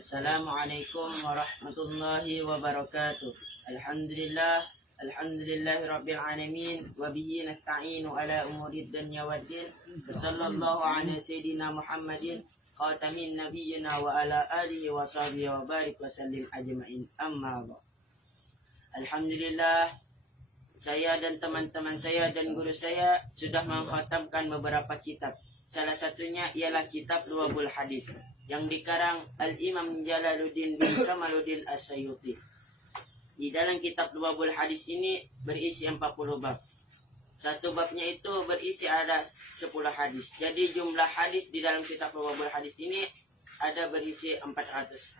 Assalamualaikum warahmatullahi wabarakatuh. Alhamdulillahi rabbil alamin wa bihi nasta'inu ala umurid dunya waddin. Sallallahu ala sayyidina Muhammadin khatamin nabiyyina wa ala alihi wa sahbihi wa barik wa sallim ajma'in. Amma ba'd. Alhamdulillah, saya dan teman-teman saya dan guru saya sudah mengkhatamkan beberapa kitab. Salah satunya ialah kitab Luwabul Hadis yang dikarang Al-Imam Jalaluddin bin Kamaluddin As-Sayuti. Di dalam kitab Luwabul Hadis ini berisi 40 bab. Satu babnya itu berisi ada 10 hadis. Jadi jumlah hadis di dalam kitab Luwabul Hadis ini ada berisi 400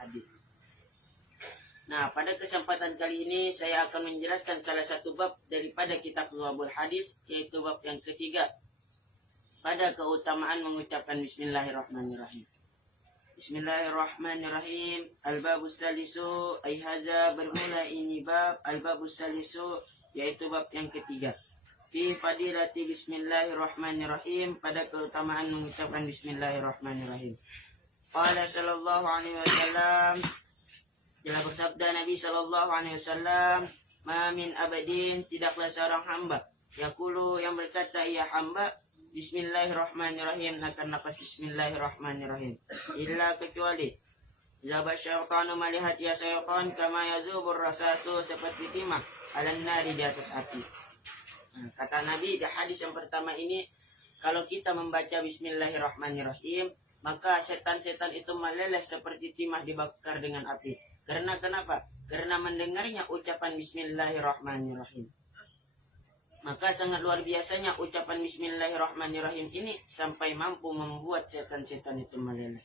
hadis. Nah, pada kesempatan kali ini saya akan menjelaskan salah satu bab daripada kitab Luwabul Hadis, yaitu bab yang ketiga, pada keutamaan mengucapkan Bismillahirrahmanirrahim. Bismillahirrahmanirrahim. Al-babus salisu, ay haza, bermula ini bab al-babus salisu, yaitu bab yang ketiga. Fi fadilati Bismillahirrahmanirrahim, pada keutamaan mengucapkan Bismillahirrahmanirrahim. Qala sallallahu alaihi wasallam, telah bersabda Nabi sallallahu alaihi wasallam, ma min abadin, tidaklah seorang hamba, yaqulu, yang berkata ia hamba, Bismillahirrahmanirrahim, akan nafas Bismillahirrahmanirrahim, illa kecuali zaba syaitanu, melihat ya syaitan, kama yazubur rasasu, seperti timah alan nari, di atas api. Kata Nabi di hadis yang pertama ini, kalau kita membaca Bismillahirrahmanirrahim, maka setan-setan itu meleleh seperti timah dibakar dengan api. Karena kenapa? Karena mendengarnya ucapan Bismillahirrahmanirrahim. Maka sangat luar biasanya ucapan Bismillahirrahmanirrahim ini sampai mampu membuat setan-setan itu meleleh.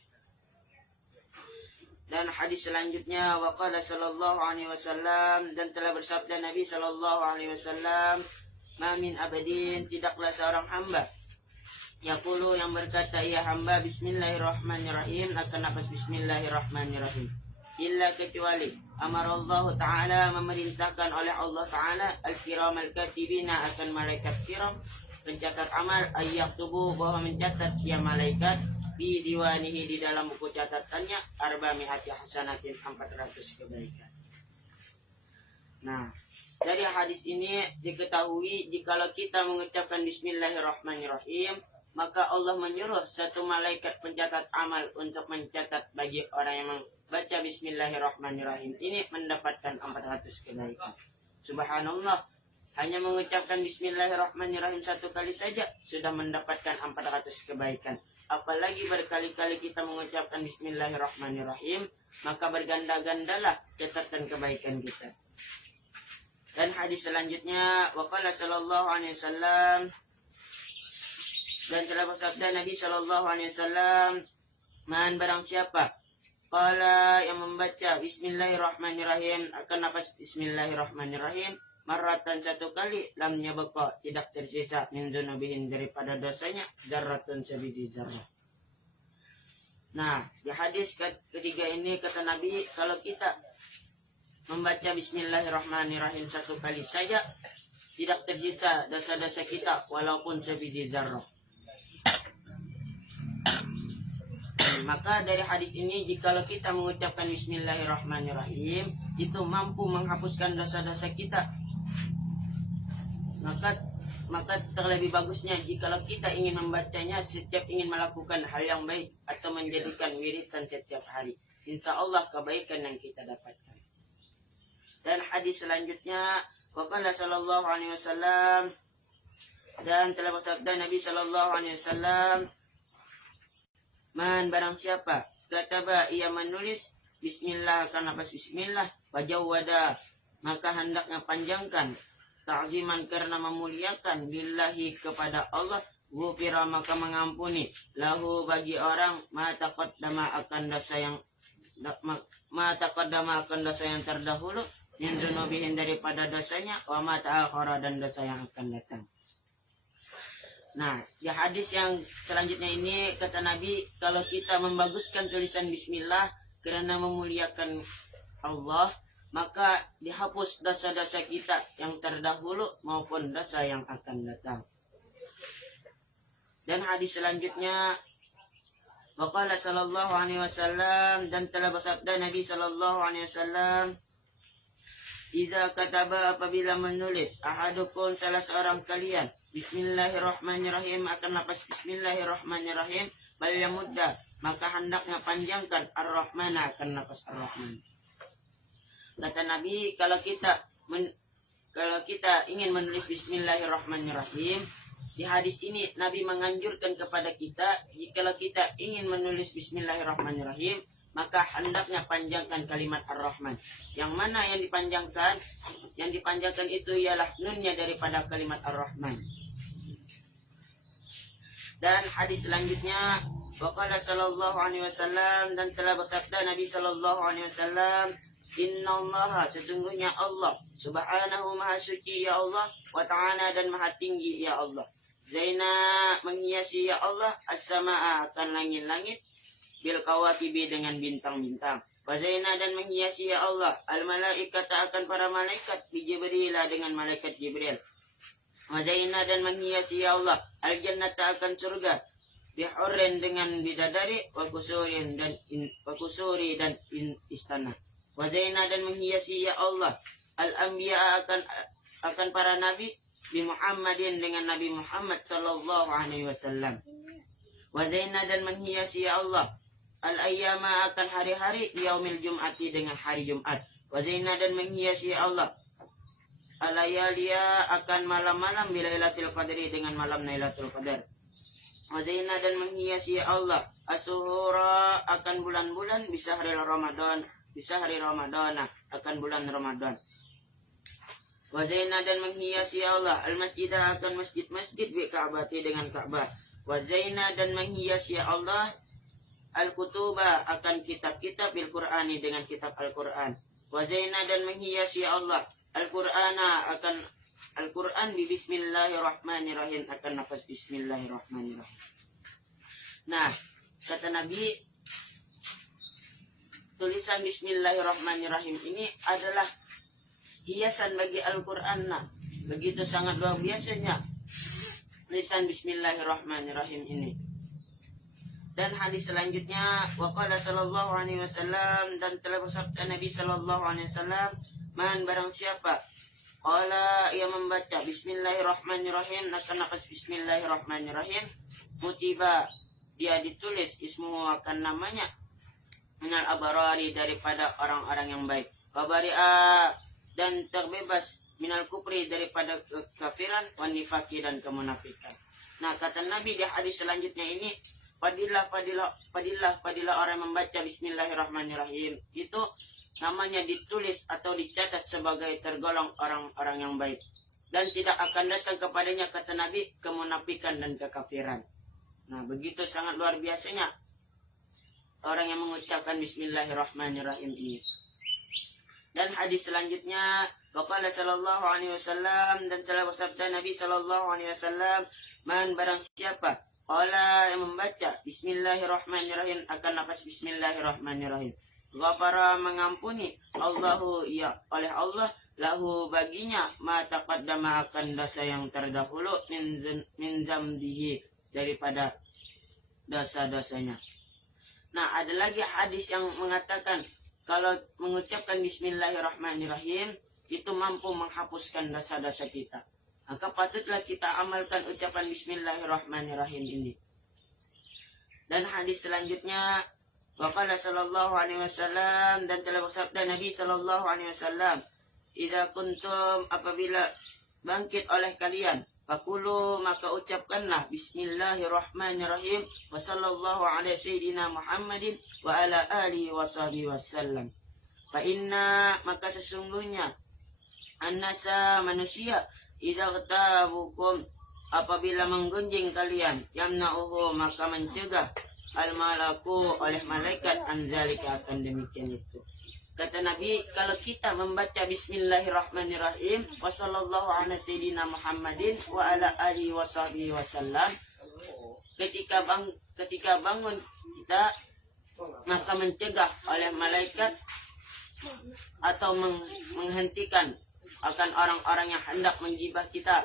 Dan hadis selanjutnya, waqala sallallahu alaihi wasallam, dan telah bersabda Nabi sallallahu alaihi wasallam, ma min abadin, tidaklah seorang hamba, yaqulu, yang berkata ia hamba, Bismillahirrahmanirrahim, akan nafas Bismillahirrahmanirrahim, illa kecuali amarallahu ta'ala, memerintahkan oleh Allah ta'ala, al-kiram al-katibina, akan malaikat kiram pencatat amal, ayyaktubu, bahwa mencatat ya malaikat, di diwanihi, di dalam buku catatannya, arba'mi'ati hasanatin, 400 kebaikan. Nah, dari hadis ini diketahui jikalau kita mengucapkan Bismillahirrahmanirrahim, maka Allah menyuruh satu malaikat pencatat amal untuk mencatat bagi orang yang membaca Bismillahirrahmanirrahim ini mendapatkan 400 kebaikan. Subhanallah, hanya mengucapkan Bismillahirrahmanirrahim satu kali saja sudah mendapatkan 400 kebaikan. Apalagi berkali-kali kita mengucapkan Bismillahirrahmanirrahim, maka berganda-gandalah catatan kebaikan kita. Dan hadis selanjutnya, waqala sallallahu alaihi wasallam, dan telah bersabda Nabi sallallahu alaihi wasallam, man, barang siapa qala, yang membaca Bismillahirrahmanirrahim, akan nafas Bismillahirrahmanirrahim, marratan, satu kali, lam yabqa, tidak tersisa, min dzunubihin, daripada dosanya, dzarratun, sebiji zarrah. Nah, di hadis ketiga ini kata Nabi, kalau kita membaca Bismillahirrahmanirrahim satu kali saja, tidak tersisa dosa-dosa kita walaupun sebiji zarrah. Maka dari hadis ini, jikalau kita mengucapkan Bismillahirrahmanirrahim, itu mampu menghapuskan dosa-dosa kita. Maka terlebih bagusnya jikalau kita ingin membacanya setiap ingin melakukan hal yang baik atau menjadikan wiridan setiap hari. Insya Allah kebaikan yang kita dapatkan. Dan hadis selanjutnya, waqala sallallahu alaihi wasallam, dan telah bersabda Nabi sallallahu alaihi wasallam, man, barang siapa kataba, ia menulis Bismillah, akan nafas Bismillah, fajawwada, maka hendaknya panjangkan, ta'ziman, karena memuliakan, billahi, kepada Allah, ghufira, maka mengampuni, lahu, bagi orang, ma taqaddama, akan dosa yang terdahulu, min dzunubihin, daripada dosanya, wa ma ta'akhara, dan dosa yang akan datang. Nah, di hadis yang selanjutnya ini kata Nabi, kalau kita membaguskan tulisan Bismillah karena memuliakan Allah, maka dihapus dosa-dosa kita yang terdahulu maupun dosa yang akan datang. Dan hadis selanjutnya, Wa qala sallallahu alaihi wasallam, dan telah bersabda Nabi sallallahu alaihi wasallam, "Idza kataba, apabila menulis, ahadukum salah seorang kalian, bismillahirrahmanirrahim, akan lafaz bismillahirrahmanirrahim, bal yamudda, maka hendaknya panjangkan ar-rahmana, akan lafaz ar-rahman." Kata Nabi, kalau kita ingin menulis bismillahirrahmanirrahim, di hadis ini Nabi menganjurkan kepada kita, jikalau kita ingin menulis bismillahirrahmanirrahim, maka hendaknya panjangkan kalimat ar-rahman. Yang mana yang dipanjangkan? Yang dipanjangkan itu ialah nunnya daripada kalimat ar-rahman. Dan hadis selanjutnya, waqala sallallahu alaihi wasallam, dan telah bersabda Nabi sallallahu alaihi wasallam, "Innallaha, sesungguhnya Allah, subhanahu maha suci ya Allah, wa ta'ala dan maha tinggi ya Allah. Zaina, menghiasi ya Allah, as-sama'a, akan langit-langit, bil kawakibi, dengan bintang-bintang. Wa zaina, dan menghiasi ya Allah, al-malaikata, akan para malaikat, bi Jibril, dengan malaikat Jibril. Wa zaina, dan menghiasi ya Allah, al-jannata, akan surga, bihurrin, dengan bidadari, wa kusuri dan istana. Wa zaina, dan menghiasi ya Allah, al-anbiya, akan para nabi, bi Muhammadin, dengan Nabi Muhammad sallallahu alaihi wasallam. Wa zaina, dan menghiasi ya Allah, al-ayyama, akan hari-hari, yaumil jum'ati, dengan hari Jumat. Wa zaina, dan menghiasi ya Allah, al-layaliya, akan malam-malam, bi lailatul qadri, dengan malam Lailatul Qadar. Wa zaina, dan menghiasi ya Allah, as-suhura, akan bulan-bulan, bi syahril Ramadan, akan bulan Ramadan. Wa zaina, dan menghiasi ya Allah, al-masjidah, akan masjid-masjid, bi Ka'bati, dengan Ka'bah. Wa zaina, dan menghiasi ya Allah, al-kutuba, akan kitab-kitab, bil Qur'ani, dengan kitab Al-Qur'an. Wa zaina, dan menghiasi ya Allah, al-Qur'ana, akan Al-Qur'an, bi bismillahirrahmanirrahim, akan nafas bismillahirrahmanirrahim. Nah, kata Nabi, tulisan bismillahirrahmanirrahim ini adalah hiasan bagi Al-Quran. Nah, begitu sangat luar biasanya tulisan bismillahirrahmanirrahim ini. Dan hadis selanjutnya, waqala sallallahu alaihi wasallam, dan telah bersabda Nabi sallallahu alaihi wasallam, man, barang siapa qala, ia membaca bismillahirrahmanirrahim, akan nafas bismillahirrahmanirrahim, kutiba, dia ditulis, ismuhu, akan namanya, minal abarari, daripada orang-orang yang baik, wabari'a, dan terbebas, minal kufri, daripada kekafiran, wanifaki, dan kemunafikan. Nah, kata Nabi di hadis selanjutnya ini, fadilah orang yang membaca bismillahirrahmanirrahim, itu namanya ditulis atau dicatat sebagai tergolong orang-orang yang baik, dan tidak akan datang kepadanya, kata Nabi, kemunafikan dan kekafiran. Nah, begitu sangat luar biasanya orang yang mengucapkan bismillahirrahmanirrahim ini. Dan hadis selanjutnya, waqala sallallahu alaihi wasallam, dan telah bersabda Nabi sallallahu alaihi wasallam, man, barang siapa qala, yang membaca bismillahirrahmanirrahim, akan nafas bismillahirrahmanirrahim, ghafara, mengampuni, Allahu, ya, oleh Allah, lahu, baginya, ma taqaddama, akan dosa yang terdahulu, min zambihi, daripada dosa-dosanya. Nah, ada lagi hadis yang mengatakan kalau mengucapkan bismillahirrahmanirrahim itu mampu menghapuskan dosa-dosa kita. Maka patutlah kita amalkan ucapan bismillahirrahmanirrahim ini. Dan hadis selanjutnya, waqala sallallahu alaihi wasallam, dan telah bersabda Nabi sallallahu alaihi wasallam, idza kuntum, apabila bangkit oleh kalian, fakulu, maka ucapkanlah bismillahirrahmanirrahim, wa sallallahu ala sayyidina Muhammadin wa ala alihi wa sahbihi wasallam. Fa inna, maka sesungguhnya, annasa, manusia, idza ghtabukum, apabila menggunjing kalian, yamna'uhu, maka mencegah, al-malaku, oleh malaikat, anzalika, akan demikian itu. Kata Nabi, kalau kita membaca bismillahirrahmanirrahim, wa sallallahu ala sayyidina Muhammadin wa ala alihi wa sahbihi wasallam, ketika bangun kita, maka mencegah oleh malaikat atau menghentikan akan orang-orang yang hendak menggibah kita,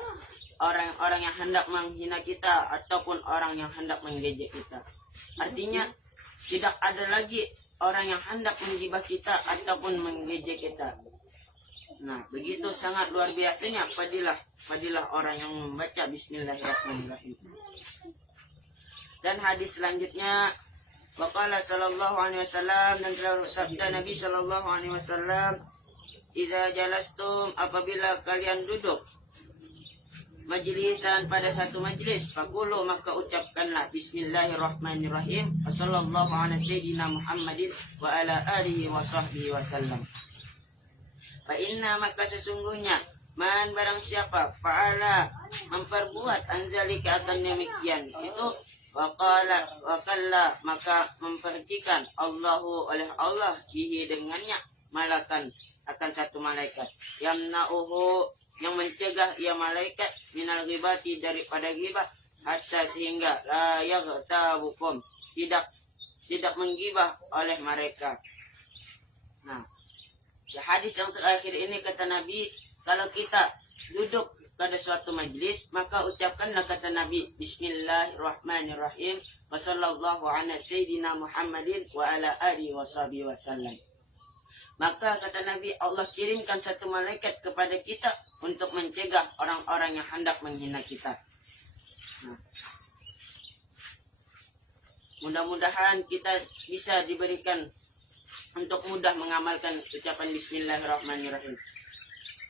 orang-orang yang hendak menghina kita, ataupun orang yang hendak menggejek kita. Artinya tidak ada lagi orang yang hendak menggibah kita ataupun mengejek kita. Nah, begitu sangat luar biasanya fadilah orang yang membaca Bismillahirrahmanirrahim. Dan hadis selanjutnya, waqala sallallahu alaihi wasallam, dan telah bersabda Nabi sallallahu alaihi wasallam, idza jalastum, apabila kalian duduk majlisan pada satu majlis, faqulu, maka ucapkanlah Bismillahirrahmanirrahim, sallallahu ala sayyidina Muhammadin wa ala alihi wa sahbihi wasallam. Fa inna, maka sesungguhnya, man barang siapa fa'ala, memperbuat anzalika akan demikian itu, wakala maka memperhatikan Allahu oleh Allah bihi dengannya malakan, akan satu malaikat, yamna'uhu, yang mencegah ia malaikat, minal ghibati, daripada ghibah, hatta sehingga la yaghtabukum, tidak menggibah oleh mereka. Nah, hadis yang terakhir ini kata Nabi, kalau kita duduk pada suatu majlis, maka ucapkanlah kata Nabi Bismillahirrahmanirrahim, wa sallallahu ala sayyidina Muhammadin wa ala alihi wa sahbihi wasallam. Maka kata Nabi, Allah kirimkan satu malaikat kepada kita untuk mencegah orang-orang yang hendak menghina kita. Nah, mudah-mudahan kita bisa diberikan untuk mudah mengamalkan ucapan Bismillahirrahmanirrahim.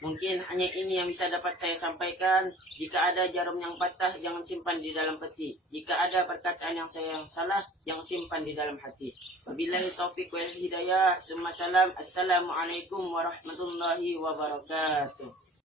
Mungkin hanya ini yang bisa dapat saya sampaikan. Jika ada jarum yang patah, jangan simpan di dalam peti. Jika ada perkataan yang saya yang salah, jangan simpan di dalam hati. Wabillahi taufiq wal hidayah. Assalamualaikum warahmatullahi wabarakatuh.